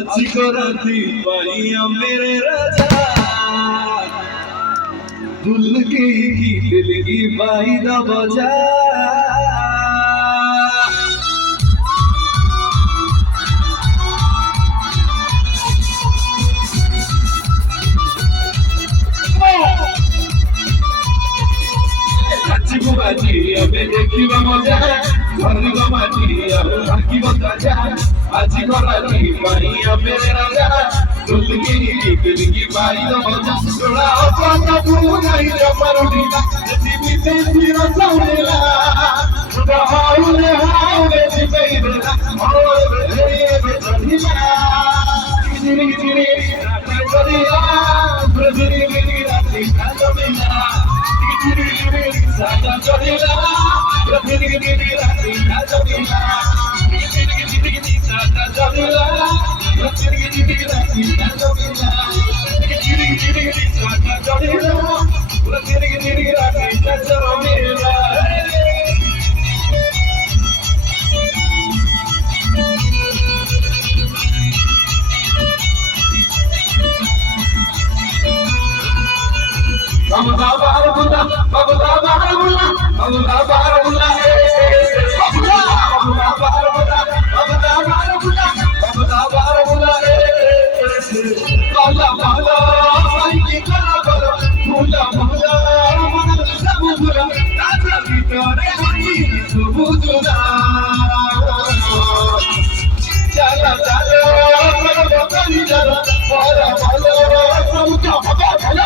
আজি করাতি পাইয়া मेरे राजा दुल के की दिल की बाई दा बजा बाजी अबे देखिबा मजा धरिबा माटी अब भागिबा ताजा আজি कराती पाइया मेरे राजा दुल की दिल की बाई दा बजा थोड़ा अपना भूलाई जमरुडीला जीवी ते तीरा साउलेला थोड़ा हाउले हाउले जिबेला और रे बेचनीला चिरी चिरी रात करिया ब्रजरी मेरी राती काजमिला चिरी चिरी साजा करिला ब्रजरी मेरी राती काजमिला चिरी चिरी साजा करिला ब्रजरी मेरी राती काजमिला चिरी चिरी साजा करिला ब्रजरी मेरी राती काजमिला Babla barbula, babla barbula, babla barbula, babla barbula, babla barbula, babla barbula, kala kala, sanki kala kala, bula bula, mana sabula, raja bitare hati subudula, chala chala, kala kala chala, bala bala, samuja bala bala.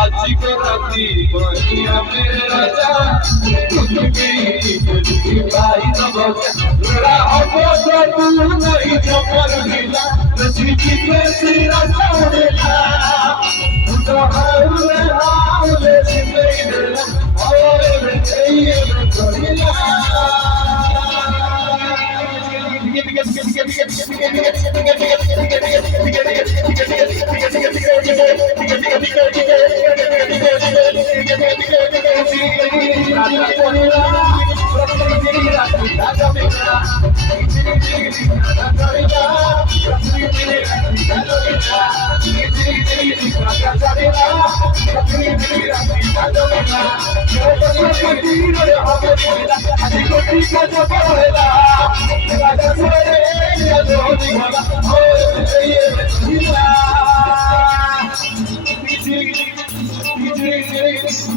আজি कराती पाइया मेरे राजा दुल की दिल की by दा बजा थोड़ा अपना भूलाई जमरुडीला जीवी ते तीरा साउलेला थोड़ा हाउले हाउले जिबेला और रे बेचनीला Oh,